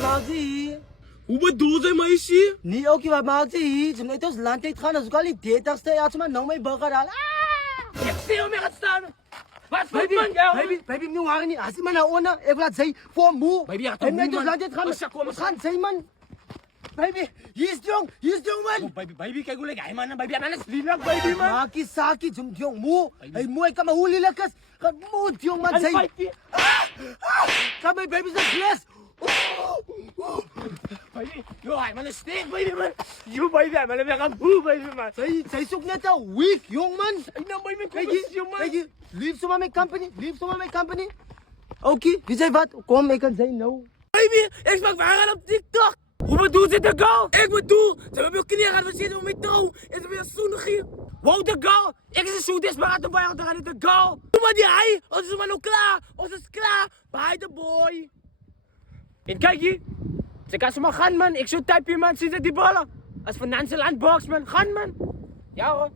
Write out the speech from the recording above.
Magzi. Hoe bedoel jy my sê? Nee, ook wat Magzi. Jy moet ons land uit gaan as ook al die 30ste jaar maar nou my burger al. Ek sê hom gaan staan. Wat vir Baby, man jou? baby, nie waar nie. As jy maar na onder, ek wil dat sy voor moe. Baby, ja, hy toe moet moe, ons man. land uit gaan. Ons kom, Ons gaan sy man. Baby, hier's jong man. Baby, kyk hoe lyk hy man, baby, man is lief baby man. Maakie saakie, jong moe. Hy mooi kan maar hoe lelik is. Gaan moe jong man sy. Kom my baby se glas. Baby, yo, hy man is sterk baby man. You baby, man, ek gaan boe baby man. Sy soek net 'n week jong man. Hy nou baby kom Kyk jy man. hier. Leave sommer my company. Okay, wie sê wat? Kom ek kan sê nou. Baby, ek maak waar op TikTok. Hoe bedoel jy dit girl? Ek bedoel, jy moet jou knie gaan versier om my trou. Ek wil soen gee. Wow, de girl. Ek is so desperate om by te gaan de girl. Kom maar die hy, ons is maar nou klaar. Ons is klaar. Bye the boy. En kyk hier. Sy kan sommer gaan man. Ek so type man, sien jy die balle? As financial unbox man, gaan man. Ja hoor.